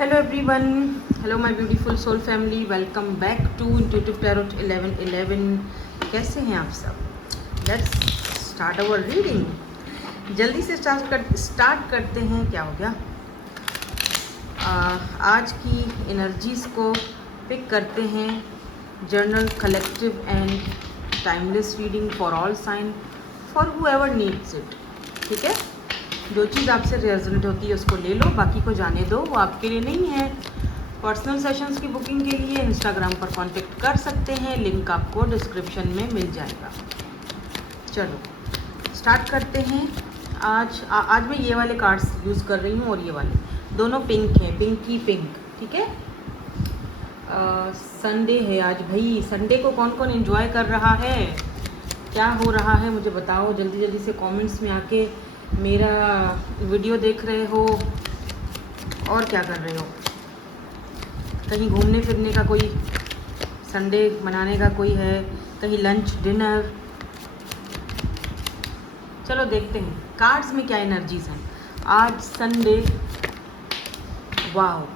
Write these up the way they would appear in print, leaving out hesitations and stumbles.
Hello everyone, hello my beautiful soul family, welcome back to intuitive tarot 1111। कैसे हैं आप सब? Let's start our reading. जल्दी से स्टार्ट करते हैं। क्या हो गया? आज की एनर्जीज़ को पिक करते हैं। General, collective and timeless reading for all sign, for whoever needs it. ठीक है, जो चीज़ आपसे रेजोनेट होती है उसको ले लो, बाकी को जाने दो, वो आपके लिए नहीं है। पर्सनल सेशंस की बुकिंग के लिए इंस्टाग्राम पर कांटेक्ट कर सकते हैं, लिंक आपको डिस्क्रिप्शन में मिल जाएगा। चलो स्टार्ट करते हैं। आज मैं ये वाले कार्ड्स यूज़ कर रही हूँ और ये वाले दोनों पिंक हैं, पिंकी पिंक। ठीक है, संडे है आज भाई। संडे को कौन कौन एंजॉय कर रहा है, क्या हो रहा है मुझे बताओ जल्दी जल्दी से कमेंट्स में आके। मेरा वीडियो देख रहे हो और क्या कर रहे हो? कहीं घूमने फिरने का कोई, संडे मनाने का कोई है, कहीं लंच डिनर? चलो देखते हैं कार्ड्स में क्या एनर्जीज हैं आज संडे। वाओ,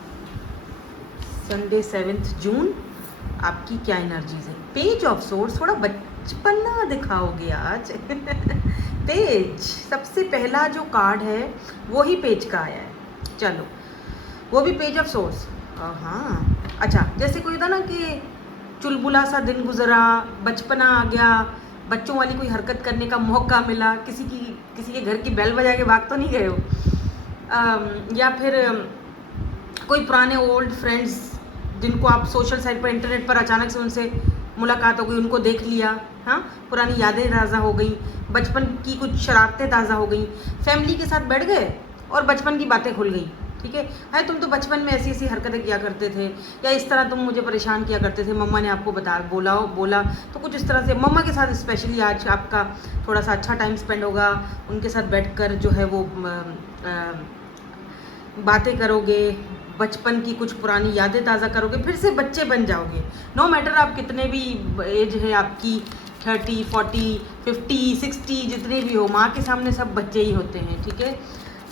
संडे 7 जून, आपकी क्या एनर्जीज है? पेज ऑफ सोर्स, थोड़ा बचपना दिखाओगे आज। पेज, सबसे पहला जो कार्ड है वो ही पेज का आया है। चलो, वो भी पेज ऑफ सोर्स। हाँ अच्छा, जैसे कोई होता ना कि चुलबुला सा दिन गुजरा, बचपना आ गया, बच्चों वाली कोई हरकत करने का मौका मिला, किसी के घर की बेल बजा के भाग तो नहीं गए हो? या फिर कोई पुराने ओल्ड फ्रेंड्स जिनको आप सोशल साइट पर, इंटरनेट पर अचानक से उनसे मुलाकात हो गई, उनको देख लिया। हाँ, पुरानी यादें ताज़ा हो गई, बचपन की कुछ शरारतें ताज़ा हो गई, फैमिली के साथ बैठ गए और बचपन की बातें खुल गई। ठीक है, अरे तुम तो बचपन में ऐसी ऐसी हरकतें किया करते थे, या इस तरह तुम मुझे परेशान किया करते थे, मम्मा ने आपको बोला तो कुछ इस तरह से मम्मा के साथ स्पेशली आज आपका थोड़ा सा अच्छा टाइम स्पेंड होगा। उनके साथ बैठकर जो है वो बातें करोगे, बचपन की कुछ पुरानी यादें ताज़ा करोगे, फिर से बच्चे बन जाओगे। नो मैटर आप कितने भी एज है आपकी, 30, 40, 50, 60, जितने भी हो, माँ के सामने सब बच्चे ही होते हैं। ठीक है,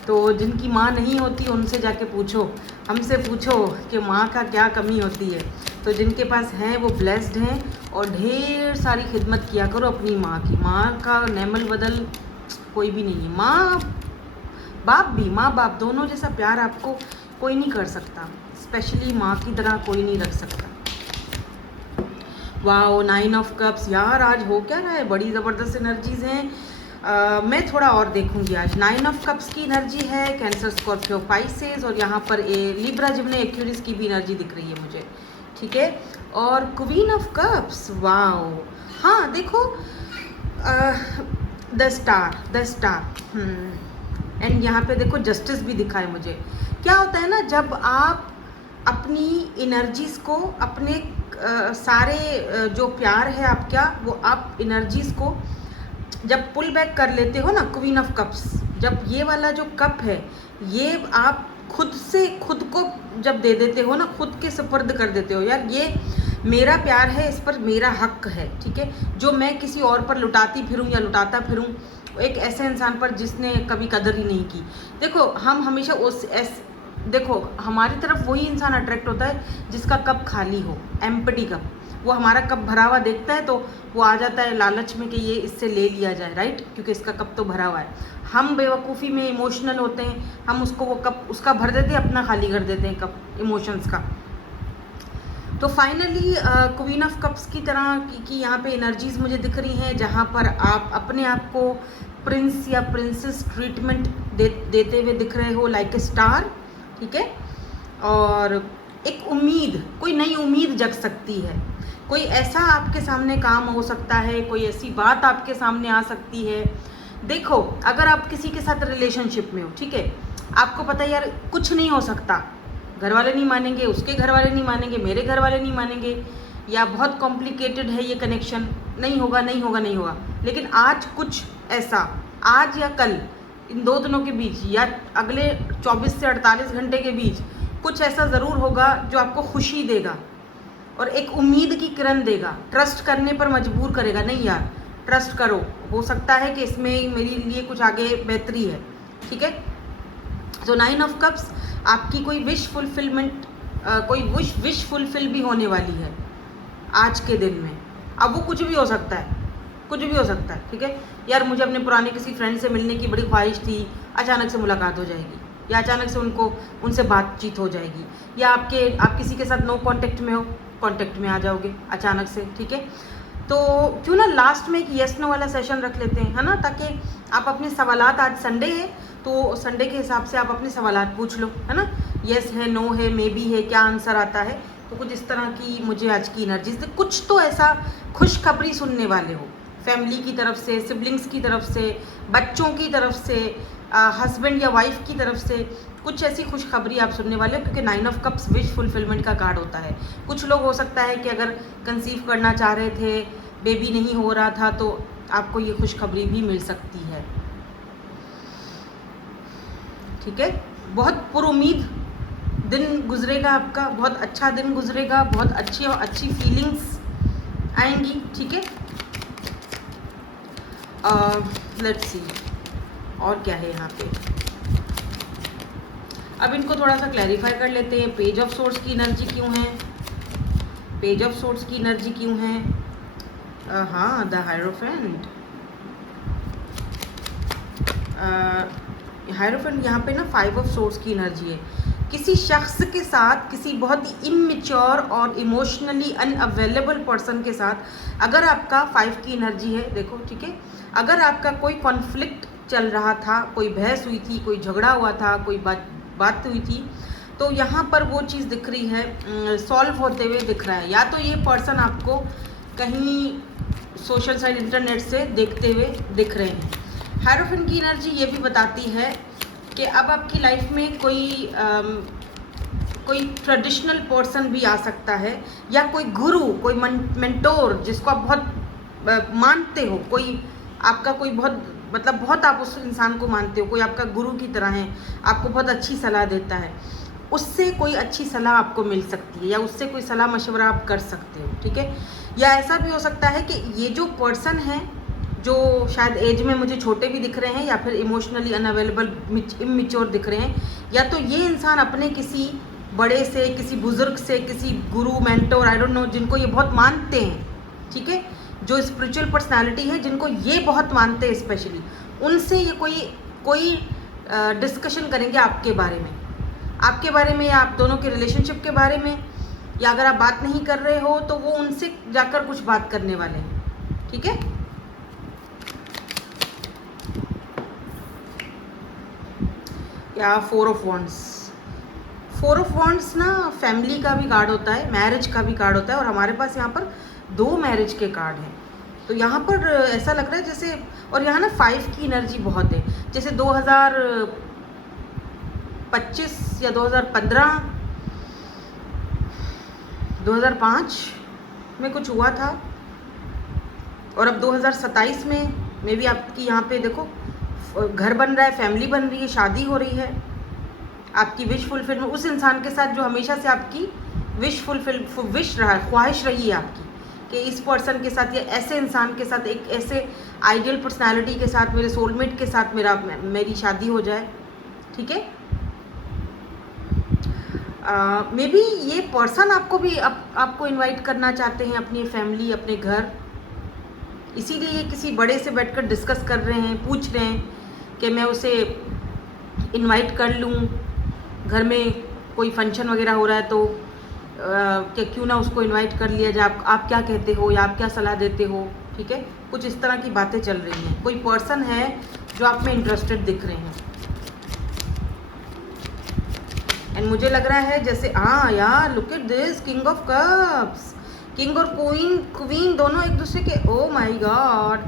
तो जिनकी माँ नहीं होती उनसे जाके पूछो, हमसे पूछो कि माँ का क्या कमी होती है। तो जिनके पास हैं वो ब्लेस्ड हैं, और ढेर सारी खिदमत किया करो अपनी माँ की। माँ का नेमल बदल कोई भी नहीं है। माँ बाप दोनों जैसा प्यार आपको कोई नहीं कर सकता, स्पेशली माँ की तरह कोई नहीं रख सकता। Wow, 9 of cups. यार आज हो क्या रहा है, बड़ी ज़बरदस्त एनर्जीज हैं। मैं थोड़ा और देखूंगी आज। 9 ऑफ कप्स की एनर्जी है, कैंसर, स्कॉर्पियो, पाइसेस, और यहाँ पर लिब्रा, जिम्ने, एक्यूरिस की भी एनर्जी दिख रही है मुझे। ठीक है, और क्वीन ऑफ कप्स। वाओ, हाँ देखो, द स्टार एंड यहाँ पे देखो जस्टिस भी दिखा है मुझे। क्या होता है ना, जब आप अपनी एनर्जीज़ को, अपने सारे जो प्यार है आपका, वो आप एनर्जीज़ को जब पुल बैक कर लेते हो ना, क्वीन ऑफ कप्स, जब ये वाला जो कप है ये आप खुद से खुद को जब दे देते हो ना, खुद के सुपर्द कर देते हो, यार ये मेरा प्यार है, इस पर मेरा हक है। ठीक है, जो मैं किसी और पर लुटाती फिरूं या लुटाता फिरूं, एक ऐसे इंसान पर जिसने कभी कदर ही नहीं की। देखो, हम हमेशा देखो, हमारी तरफ वही इंसान अट्रैक्ट होता है जिसका कप खाली हो, एम्प्टी कप। वो हमारा कप भरा हुआ देखता है तो वो आ जाता है लालच में कि ये इससे ले लिया जाए, राइट, क्योंकि इसका कप तो भरा हुआ है। हम बेवकूफ़ी में इमोशनल होते हैं, हम उसको वो कप उसका भर देते हैं, अपना खाली कर देते हैं कप इमोशंस का। तो फाइनली क्वीन ऑफ कप्स की तरह की यहाँ पे एनर्जीज मुझे दिख रही हैं, जहाँ पर आप अपने आप को प्रिंस या प्रिंसेस ट्रीटमेंट देते हुए दिख रहे हो, लाइक ए स्टार। ठीक है, और एक उम्मीद, कोई नई उम्मीद जग सकती है, कोई ऐसा आपके सामने काम हो सकता है, कोई ऐसी बात आपके सामने आ सकती है। देखो, अगर आप किसी के साथ रिलेशनशिप में हो, ठीक है, आपको पता है यार कुछ नहीं हो सकता, घर वाले नहीं मानेंगे, उसके घर वाले नहीं मानेंगे, मेरे घर वाले नहीं मानेंगे, या बहुत कॉम्प्लिकेटेड है ये कनेक्शन, नहीं होगा नहीं होगा नहीं होगा। लेकिन आज कुछ ऐसा, आज या कल, इन 2 दिनों के बीच या अगले 24 से 48 घंटे के बीच कुछ ऐसा ज़रूर होगा जो आपको खुशी देगा और एक उम्मीद की किरण देगा, ट्रस्ट करने पर मजबूर करेगा। नहीं यार, ट्रस्ट करो, हो सकता है कि इसमें मेरे लिए कुछ आगे बेहतरी है। ठीक है, तो 9 ऑफ कप्स आपकी कोई विश फुलफिलमेंट, कोई विश फुलफिल भी होने वाली है आज के दिन में। अब वो कुछ भी हो सकता है, कुछ भी हो सकता है, ठीक है। यार मुझे अपने पुराने किसी फ्रेंड से मिलने की बड़ी ख्वाहिश थी, अचानक से मुलाकात हो जाएगी, या अचानक से उनसे बातचीत हो जाएगी, या आप किसी के साथ नो कांटेक्ट में हो, कांटेक्ट में आ जाओगे अचानक से, ठीक है। तो क्यों ना लास्ट में एक येस नो वाला सेशन रख लेते हैं, है ना, ताकि आप अपने सवालात, आज संडे है तो संडे के हिसाब से आप अपने सवालात पूछ लो, है ना। येस है, नो है, मे बी है, क्या आंसर आता है। तो कुछ इस तरह की मुझे आज की एनर्जी से कुछ तो ऐसा खुशखबरी सुनने वाले हो, फैमिली की तरफ से, सिबलिंग्स की तरफ से, बच्चों की तरफ से, हस्बैंड या वाइफ की तरफ से कुछ ऐसी खुशखबरी आप सुनने वाले हो, क्योंकि 9 ऑफ कप्स विश फुलफिलमेंट का कार्ड होता है। कुछ लोग हो सकता है कि अगर कंसीव करना चाह रहे थे, बेबी नहीं हो रहा था, तो आपको ये खुशखबरी भी मिल सकती है, ठीक है। बहुत पुरुमीद दिन गुजरेगा आपका, बहुत अच्छा दिन गुजरेगा, बहुत अच्छी फीलिंग्स आएंगी, ठीक है। लेट्स सी और क्या है यहाँ पे। अब इनको थोड़ा सा क्लैरिफाई कर लेते हैं। पेज ऑफ सोर्स की एनर्जी क्यों है, पेज ऑफ सोर्स की एनर्जी क्यों है। हाँ, द हायरोफेंट, हायरोफेंट यहाँ पे ना 5 ऑफ सोर्स की एनर्जी है। किसी शख्स के साथ, किसी बहुत ही इमैच्योर और इमोशनली अनअवेलेबल पर्सन के साथ अगर आपका 5 की एनर्जी है, देखो, ठीक है, अगर आपका कोई कॉन्फ्लिक्ट चल रहा था, कोई बहस हुई थी, कोई झगड़ा हुआ था, कोई बात हुई थी, तो यहाँ पर वो चीज़ दिख रही है, सॉल्व होते हुए दिख रहा है। या तो ये पर्सन आपको कहीं सोशल साइट, इंटरनेट से देखते हुए दिख रहे हैं। हायरोफेंट की एनर्जी ये भी बताती है कि अब आपकी लाइफ में कोई ट्रेडिशनल पर्सन भी आ सकता है, या कोई गुरु, कोई मेंटोर जिसको आप बहुत मानते हो, कोई आपका कोई बहुत आप उस इंसान को मानते हो, कोई आपका गुरु की तरह है, आपको बहुत अच्छी सलाह देता है, उससे कोई अच्छी सलाह आपको मिल सकती है, या उससे कोई सलाह मशवरा आप कर सकते हो, ठीक है। या ऐसा भी हो सकता है कि ये जो पर्सन है, जो शायद एज में मुझे छोटे भी दिख रहे हैं, या फिर इमोशनली अनअवेलेबल, इमैच्योर दिख रहे हैं, या तो ये इंसान अपने किसी बड़े से, किसी बुजुर्ग से, किसी गुरु, मेंटोर, आई डोंट नो, जिनको ये बहुत मानते हैं, ठीक है, जो स्पिरिचुअल पर्सनालिटी है, जिनको ये बहुत मानते हैं स्पेशली, उनसे ये कोई डिस्कशन करेंगे आपके बारे में, या आप दोनों के रिलेशनशिप के बारे में, या अगर आप बात नहीं कर रहे हो तो वो उनसे जाकर कुछ बात करने वाले हैं, ठीक है। या 4 ऑफ वॉन्ड्स ना फैमिली का भी कार्ड होता है, मैरिज का भी कार्ड होता है, और हमारे पास यहाँ पर 2 मैरिज के कार्ड हैं। तो यहाँ पर ऐसा लग रहा है जैसे, और यहाँ ना 5 की एनर्जी बहुत है, जैसे 2025 या 2015, 2005 में कुछ हुआ था, और अब 2027 में मे भी आपकी यहाँ पे देखो घर बन रहा है, फैमिली बन रही है, शादी हो रही है, आपकी विश फुलफिलमेंट उस इंसान के साथ जो हमेशा से आपकी ख्वाहिश रही है आपकी, कि इस पर्सन के साथ, या ऐसे इंसान के साथ, एक ऐसे आइडियल पर्सनालिटी के साथ, मेरे सोलमेट के साथ मेरी शादी हो जाए, ठीक है। मे बी ये पर्सन आपको इनवाइट करना चाहते हैं अपनी फैमिली, अपने घर, इसीलिए ये किसी बड़े से बैठकर डिस्कस कर रहे हैं, पूछ रहे हैं कि मैं उसे इनवाइट कर लूँ, घर में कोई फंक्शन वगैरह हो रहा है तो क्या क्यों ना उसको इनवाइट कर लिया जाए, आप क्या कहते हो, या आप क्या सलाह देते हो, ठीक है। कुछ इस तरह की बातें चल रही हैं, कोई पर्सन है जो आप में इंटरेस्टेड दिख रहे हैं, एंड मुझे लग रहा है जैसे, हाँ यार, look at this, king of cups, king और क्वीन दोनों एक दूसरे के, oh my God,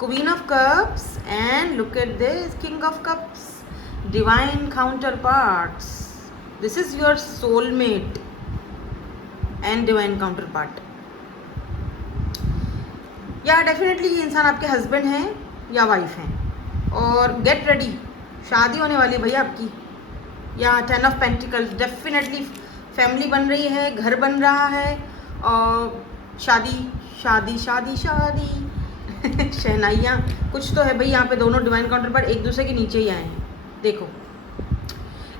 queen of cups and look at this, king of cups, divine counter parts, this is your soulmate and divine counter part. या definitely ये इंसान आपके husband हैं या वाइफ हैं, और गेट रेडी, शादी होने वाली है भैया आपकी। या 10 ऑफ पेंटिकल्स, डेफिनेटली फैमिली बन रही है, घर बन रहा है, और शादी शहनाइयाँ कुछ तो है भाई। यहाँ पे दोनों डिवाइन काउंटर पर एक दूसरे के नीचे ही आए हैं, देखो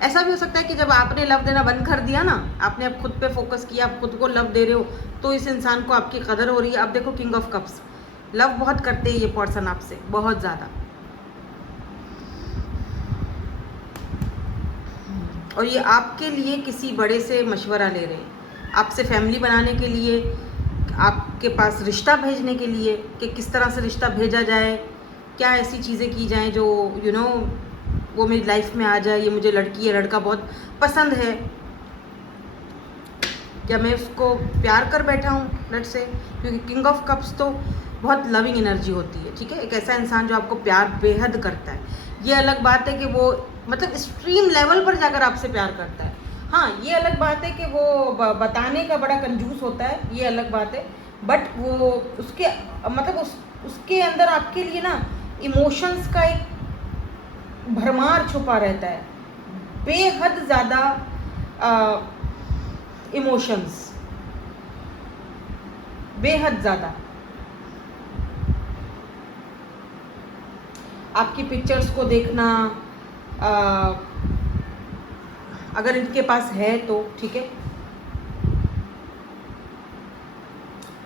ऐसा भी हो सकता है कि जब आपने लव देना बंद कर दिया ना, आपने अब खुद पे फोकस किया, आप खुद को लव दे रहे हो, तो इस इंसान को आपकी कदर हो रही है। अब देखो किंग ऑफ कप्स, लव बहुत करते हैं ये पर्सन आपसे, बहुत ज़्यादा। और ये आपके लिए किसी बड़े से मशवरा ले रहे हैं, आपसे फैमिली बनाने के लिए, आपके पास रिश्ता भेजने के लिए कि किस तरह से रिश्ता भेजा जाए, क्या ऐसी चीज़ें की जाएं जो वो मेरी लाइफ में आ जाए। ये मुझे लड़की या लड़का बहुत पसंद है, क्या मैं उसको प्यार कर बैठा हूँ लेट्स से, क्योंकि किंग ऑफ कप्स तो बहुत लविंग एनर्जी होती है, ठीक है। एक ऐसा इंसान जो आपको प्यार बेहद करता है। ये अलग बात है कि वो मतलब एक्सट्रीम लेवल पर जाकर आपसे प्यार करता है। हाँ, ये अलग बात है कि वो बताने का बड़ा कंजूस होता है, ये अलग बात है। बट वो उसके मतलब उसके अंदर आपके लिए ना इमोशंस का एक भरमार छुपा रहता है, बेहद ज़्यादा इमोशंस, बेहद ज़्यादा। आपकी पिक्चर्स को देखना, अगर इनके पास है तो ठीक है,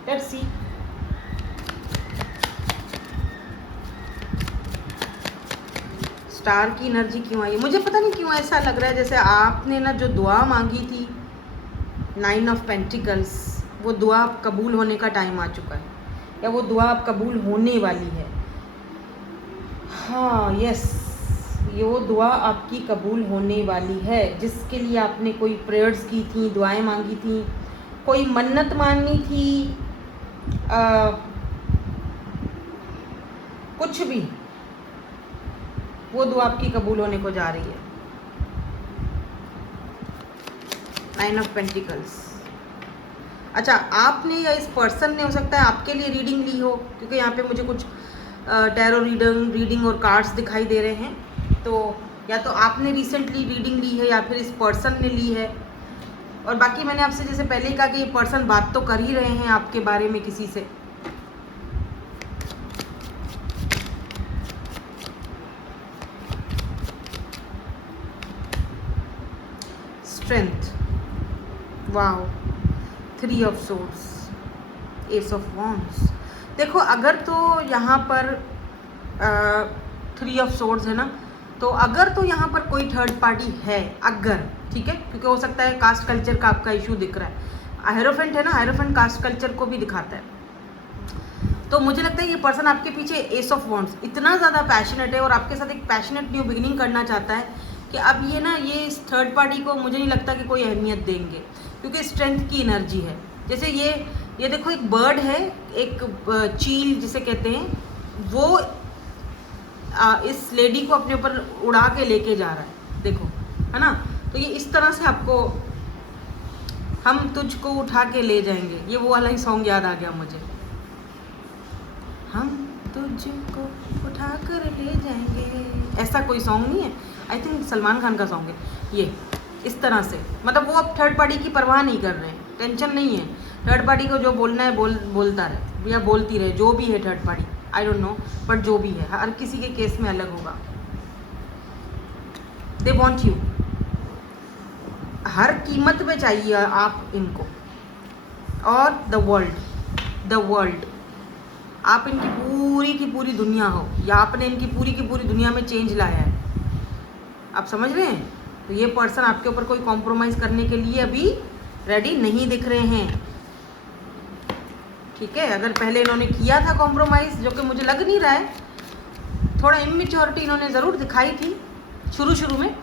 लेट्स सी। स्टार की एनर्जी क्यों आई? मुझे पता नहीं क्यों ऐसा लग रहा है जैसे आपने ना जो दुआ मांगी थी 9 ऑफ पेंटिकल्स, वो दुआ कबूल होने का टाइम आ चुका है, या वो दुआ अब कबूल होने वाली है। हाँ यस, ये वो दुआ आपकी कबूल होने वाली है, जिसके लिए आपने कोई प्रेयर्स की थी, दुआएं मांगी थी, कोई मन्नत मांगनी थी, कुछ भी, वो दुआ आपकी कबूल होने को जा रही है। 9 ऑफ पेंटिकल्स। अच्छा, आपने या इस पर्सन ने हो सकता है आपके लिए रीडिंग ली हो, क्योंकि यहाँ पे मुझे कुछ टैरो रीडिंग और कार्ड्स दिखाई दे रहे हैं। तो या तो आपने रिसेंटली रीडिंग ली है या फिर इस पर्सन ने ली है। और बाकी मैंने आपसे जैसे पहले ही कहा कि ये पर्सन बात तो कर ही रहे हैं आपके बारे में किसी से। Strength, wow, 3 of swords, S of wands. देखो अगर तो यहाँ पर 3 ऑफ सोर्ड्स है ना, तो अगर तो यहाँ पर कोई थर्ड पार्टी है, अगर, ठीक है, क्योंकि हो सकता है कास्ट कल्चर का आपका इशू दिख रहा है। हायरोफेंट है ना, हायरोफेंट कास्ट कल्चर को भी दिखाता है। तो मुझे लगता है ये पर्सन आपके पीछे एस ऑफ वॉन्ड्स इतना ज़्यादा पैशनेट है और आपके साथ एक पैशनेट न्यू बिगिनिंग करना चाहता है कि अब ये ना, ये इस थर्ड पार्टी को मुझे नहीं लगता कि कोई अहमियत देंगे, क्योंकि स्ट्रेंथ की एनर्जी है। जैसे ये देखो एक बर्ड है, एक चील जिसे कहते हैं, वो इस लेडी को अपने ऊपर उड़ा के लेके जा रहा है, देखो, है ना। तो ये इस तरह से आपको, हम तुझको उठा के ले जाएंगे, ये वो वाला ही सॉन्ग याद आ गया मुझे, हम तुझको उठा कर ले जाएंगे, ऐसा कोई सॉन्ग नहीं है, आई थिंक सलमान खान का सॉन्ग है ये। इस तरह से मतलब वो अब थर्ड पार्टी की परवाह नहीं कर रहे हैं, टेंशन नहीं है, थर्ड पार्टी को जो बोलना है बोलता रहे या बोलती रहे, जो भी है third party, I don't know, but जो भी है, हर किसी के केस में अलग होगा। दे वॉन्ट यू, हर कीमत पे चाहिए आप इनको। और द वर्ल्ड, आप इनकी पूरी की पूरी दुनिया हो, या आपने इनकी पूरी की पूरी दुनिया में चेंज लाया है, आप समझ रहे हैं। तो ये पर्सन आपके ऊपर कोई कॉम्प्रोमाइज़ करने के लिए अभी रेडी नहीं दिख रहे हैं, ठीक है। अगर पहले इन्होंने किया था कॉम्प्रोमाइज़, जो कि मुझे लग नहीं रहा है, थोड़ा इमेच्योरिटी इन्होंने ज़रूर दिखाई थी शुरू में,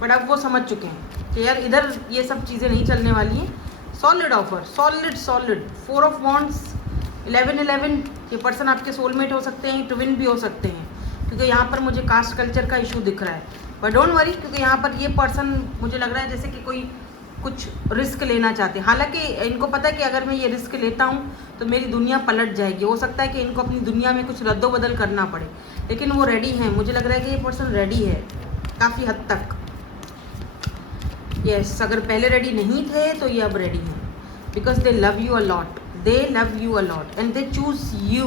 बट अब वो समझ चुके हैं कि यार इधर ये सब चीज़ें नहीं चलने वाली हैं। Solid offer, solid 4 of wands, 11 ये पर्सन आपके सोलमेट हो सकते हैं, ट्विन भी हो सकते हैं, क्योंकि यहाँ पर मुझे कास्ट कल्चर का इशू दिख रहा है। बट डोंट वरी, क्योंकि यहाँ पर ये पर्सन मुझे लग रहा है जैसे कि कोई कुछ रिस्क लेना चाहते हैं। हालांकि इनको पता है कि अगर मैं ये रिस्क लेता हूँ तो मेरी दुनिया पलट जाएगी, हो सकता है कि इनको अपनी दुनिया में कुछ रद्दोबदल करना पड़े, लेकिन वो रेडी हैं। मुझे लग रहा है कि ये पर्सन रेडी है काफ़ी हद तक। यस, अगर पहले रेडी नहीं थे तो ये अब रेडी हैं, because they love you a lot and they choose you.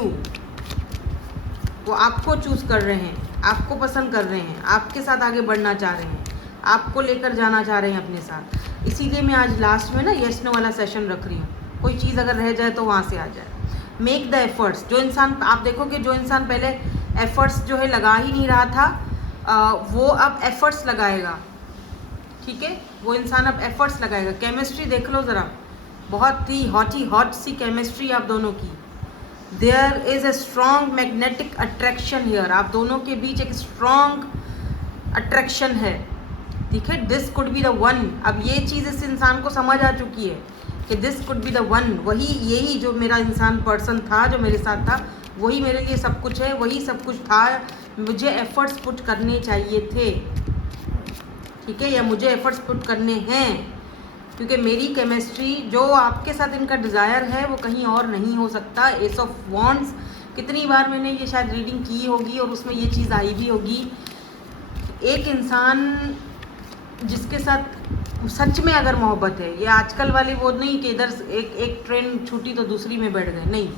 वो आपको चूज़ कर रहे हैं, आपको पसंद कर रहे हैं, आपके साथ आगे बढ़ना चाह रहे हैं, आपको लेकर जाना चाह रहे हैं अपने साथ। इसीलिए मैं आज लास्ट में ना येस नो वाला सेशन रख रही हूँ। कोई चीज़ अगर रह जाए तो वहाँ से आ जाए। Make the efforts. जो इंसान, आप देखोगे जो इंसान पहले एफर्ट्स जो है लगा ही नहीं रहा था, वो अब एफर्ट्स लगाएगा। ठीक है, वो इंसान अब एफर्ट्स लगाएगा। केमिस्ट्री देख लो ज़रा, बहुत ही हॉट सी केमिस्ट्री आप दोनों की। There is a strong magnetic attraction here. आप दोनों के बीच एक स्ट्रॉन्ग अट्रैक्शन है। ठीक है, this could be the one. अब ये चीज़ इस इंसान को समझ आ चुकी है कि this could be the one. वही, यही जो मेरा इंसान पर्सन था, जो मेरे साथ था, वही मेरे लिए सब कुछ है, वही सब कुछ था। मुझे एफर्ट्स पुट करने चाहिए थे। ठीक है, या मुझे एफर्ट्स पुट करने हैं, क्योंकि मेरी केमिस्ट्री, जो आपके साथ इनका डिज़ायर है, वो कहीं और नहीं हो सकता। एस ऑफ वॉन्ड्स, कितनी बार मैंने ये शायद रीडिंग की होगी और उसमें ये चीज़ आई भी होगी। एक इंसान जिसके साथ सच में अगर मोहब्बत है, ये आजकल वाली वो नहीं कि इधर एक ट्रेन छूटी तो दूसरी में बैठ गए, नहीं।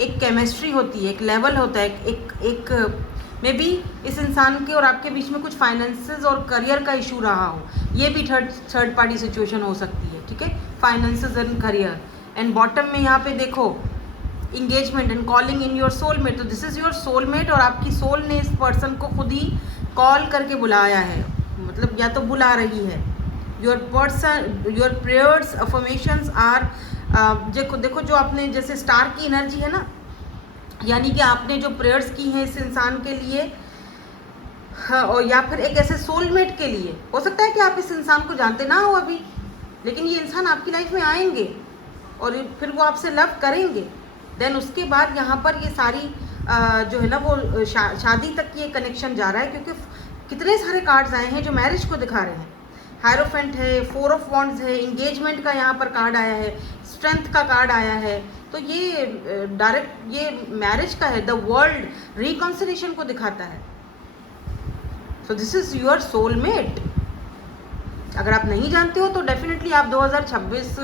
एक केमिस्ट्री होती है, एक लेवल होता है, एक मे बी इस इंसान के और आपके बीच में कुछ फाइनेंसेस और करियर का इशू रहा हो। ये भी थर्ड पार्टी सिचुएशन हो सकती है। ठीक है, finances and career. And bottom में यहाँ पे देखो engagement and calling in your soulmate. तो दिस इज़ योर सोलमेट, और आपकी सोल ने इस पर्सन को खुद ही कॉल करके बुलाया है, मतलब या तो बुला रही है। योर प्रेयर्स अफर्मेशंस आर, देखो जो आपने जैसे स्टार की एनर्जी है ना, यानी कि आपने जो प्रेयर्स की हैं इस इंसान के लिए, हाँ, और या फिर एक ऐसे सोलमेट के लिए। हो सकता है कि आप इस इंसान को जानते ना हो अभी, लेकिन ये इंसान आपकी लाइफ में आएंगे और फिर वो आपसे लव करेंगे। देन उसके बाद यहाँ पर ये सारी जो है ना वो शादी तक ये कनेक्शन जा रहा है, क्योंकि कितने सारे कार्ड्स आए हैं जो मैरिज को दिखा रहे हैं। हायरोफेंट है, 4 ऑफ वॉन्ड्स है, इंगेजमेंट का यहाँ पर कार्ड आया है, स्ट्रेंथ का कार्ड आया है। तो ये डायरेक्ट ये मैरिज का है। द वर्ल्ड रिकॉन्सिलेशन को दिखाता है। So this is your soulmate. अगर आप नहीं जानते हो तो डेफिनेटली आप 2026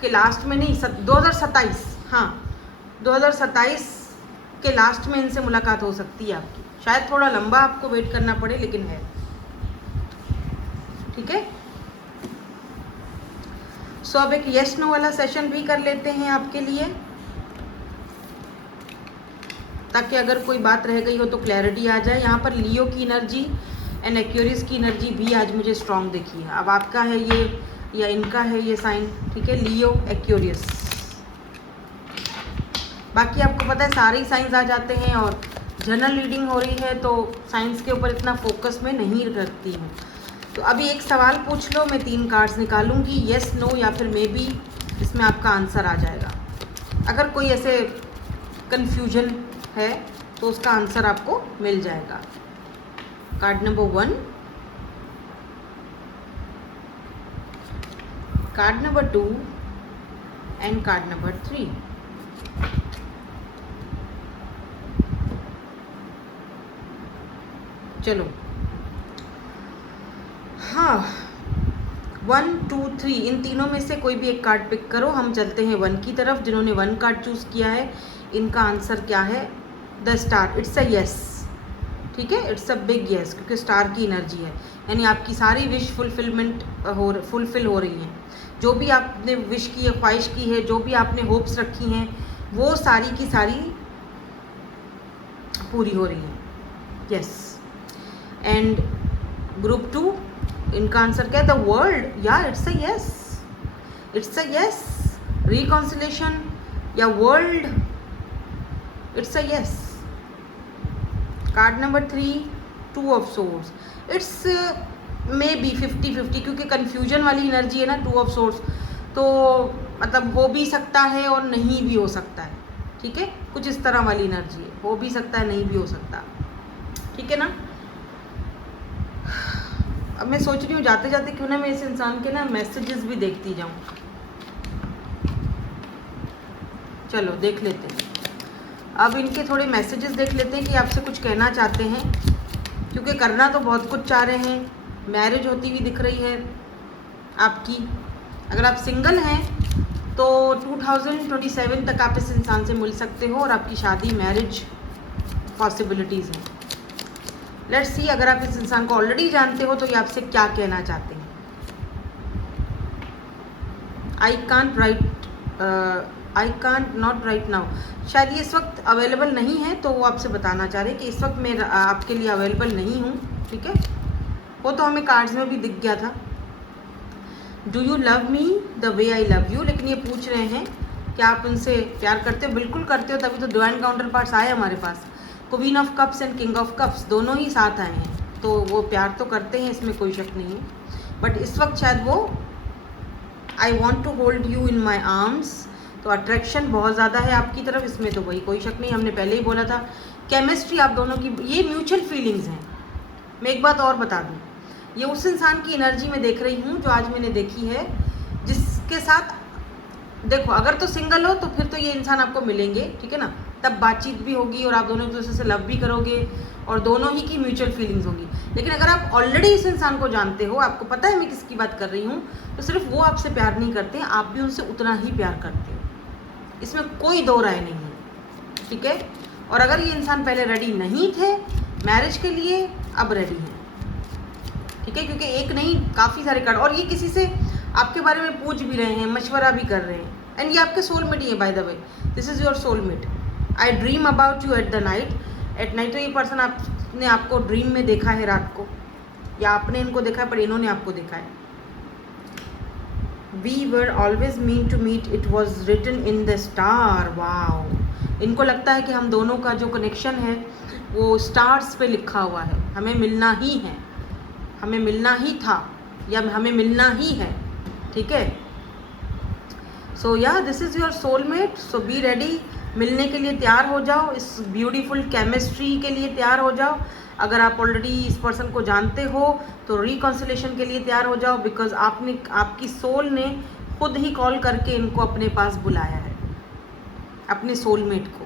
के लास्ट में, नहीं 2027, हाँ 2027 के लास्ट में इनसे मुलाकात हो सकती है आपकी। शायद थोड़ा लंबा आपको वेट करना पड़े, लेकिन है। ठीक है, सो अब एक यस नो वाला सेशन भी कर लेते हैं आपके लिए, ताकि अगर कोई बात रह गई हो तो क्लैरिटी आ जाए। यहाँ पर लियो की एनर्जी एंड एक्यूरियस की एनर्जी भी आज मुझे स्ट्रॉन्ग दिखी है। अब आपका है ये या इनका है ये साइन। ठीक है, लियो एक्यूरियस। बाकी आपको पता है सारे ही साइंस आ जाते हैं, और जनरल रीडिंग हो रही है तो साइंस के ऊपर इतना फोकस में नहीं रखती हूँ। तो अभी एक सवाल पूछ लो, मैं 3 कार्ड्स निकालूंगी, येस नो या फिर मे बी, इसमें आपका आंसर आ जाएगा। अगर कोई ऐसे कन्फ्यूजन है तो उसका आंसर आपको मिल जाएगा। Card number 1, card number 2 and card number 3। चलो, हाँ 1, 2, 3 इन तीनों में से कोई भी एक कार्ड पिक करो। हम चलते हैं 1 की तरफ। जिन्होंने 1 कार्ड चूज़ किया है, इनका आंसर क्या है? The star. It's a yes. ठीक है, इट्स अ बिग यस, क्योंकि स्टार की एनर्जी है, यानी आपकी सारी विश फुलफिल हो रही हैं। जो भी आपने विश की है, ख्वाहिश की है, जो भी आपने होप्स रखी हैं, वो सारी की सारी पूरी हो रही हैं। यस। एंड ग्रुप 2, इनका आंसर क्या है? The world. या it's a yes, it's a yes. Reconciliation या world, it's a yes. Card number 3, 2 of swords. It's may be 50-50, क्योंकि कन्फ्यूजन वाली एनर्जी है ना 2 ऑफ सोर्ड्स, तो मतलब हो भी सकता है और नहीं भी हो सकता है। ठीक है, कुछ इस तरह वाली एनर्जी है, हो भी सकता है, नहीं भी हो सकता। ठीक है ना। अब मैं सोच रही हूँ जाते जाते क्यों ना मैं इस इंसान के ना मैसेजेस भी देखती जाऊँ। चलो देख लेते हैं, अब इनके थोड़े मैसेजेस देख लेते हैं कि आपसे कुछ कहना चाहते हैं, क्योंकि करना तो बहुत कुछ चाह रहे हैं। मैरिज होती हुई दिख रही है आपकी। अगर आप सिंगल हैं तो 2027 तक आप इस इंसान से मिल सकते हो और आपकी शादी, मैरिज पॉसिबिलिटीज़ हैं। लेट्स सी, अगर आप इस इंसान को ऑलरेडी जानते हो तो ये आपसे क्या कहना चाहते हैं। I can't not right now, शायद ये इस वक्त अवेलेबल नहीं है, तो वो आपसे बताना चाह रहे हैं कि इस वक्त मैं आपके लिए अवेलेबल नहीं हूँ। ठीक है, वो तो हमें कार्ड्स में भी दिख गया था। Do you love me the way I love you, लेकिन ये पूछ रहे हैं कि आप उनसे प्यार करते हो। बिल्कुल करते हो, तभी तो डिवाइन काउंटर पार्ट्स आए हमारे पास। Queen of cups and king of cups दोनों ही साथ आए हैं, तो वो प्यार तो करते हैं, इसमें कोई शक नहीं है। बट इस वक्त शायद वो I want to hold you in my arms, तो अट्रैक्शन बहुत ज़्यादा है आपकी तरफ, इसमें तो वही कोई शक नहीं। हमने पहले ही बोला था केमिस्ट्री आप दोनों की, ये म्यूचुअल फीलिंग्स हैं। मैं एक बात और बता दूँ, ये उस इंसान की एनर्जी में देख रही हूँ जो आज मैंने देखी है, जिसके साथ देखो अगर तो सिंगल हो तो फिर तो ये इंसान आपको मिलेंगे, ठीक है ना, तब बातचीत भी होगी और आप दोनों एक दूसरे से लव भी करोगे और दोनों ही की म्यूचुअल फीलिंग्स होंगी। लेकिन अगर आप ऑलरेडी इस इंसान को जानते हो, आपको पता है मैं किसकी बात कर रही हूँ, तो सिर्फ वो आपसे प्यार नहीं करते हैं, आप भी उनसे उतना ही प्यार करते हो, इसमें कोई दो राय नहीं है। ठीक है, और अगर ये इंसान पहले रेडी नहीं थे मैरिज के लिए, अब रेडी है। ठीक है, क्योंकि एक नहीं काफ़ी सारे कार्ड, और ये किसी से आपके बारे में पूछ भी रहे हैं, मशवरा भी कर रहे हैं, एंड ये आपके सोलमेट ही है by the way, this is your soulmate. I dream about you at the night, at night, तो ये पर्सन आपने आपको ड्रीम में देखा है रात को, या आपने इनको देखा है पर इन्होंने आपको देखा है। We were always meant to meet, it was written in the star. Wow, इनको लगता है कि हम दोनों का जो कनेक्शन है वो स्टार्स पे लिखा हुआ है, हमें मिलना ही है, हमें मिलना ही था, या हमें मिलना ही है। ठीक है, सो या this is your soulmate, so be ready, मिलने के लिए तैयार हो जाओ, इस ब्यूटीफुल केमिस्ट्री के लिए तैयार हो जाओ। अगर आप ऑलरेडी इस पर्सन को जानते हो तो रिकॉन्सिलेशन के लिए तैयार हो जाओ, बिकॉज आपकी सोल ने खुद ही कॉल करके इनको अपने पास बुलाया है, अपने सोलमेट को।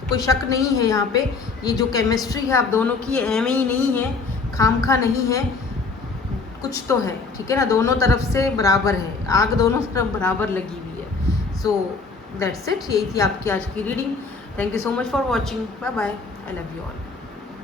तो कोई शक नहीं है यहाँ पे, ये जो केमिस्ट्री है आप दोनों की एम ही नहीं है, खामखा नहीं है, कुछ तो है। ठीक है ना, दोनों तरफ से बराबर है, आग दोनों तरफ बराबर लगी हुई है। सो दैट्स इट, यही थी आपकी आज की reading. Thank you so much for watching, bye bye, I love you all.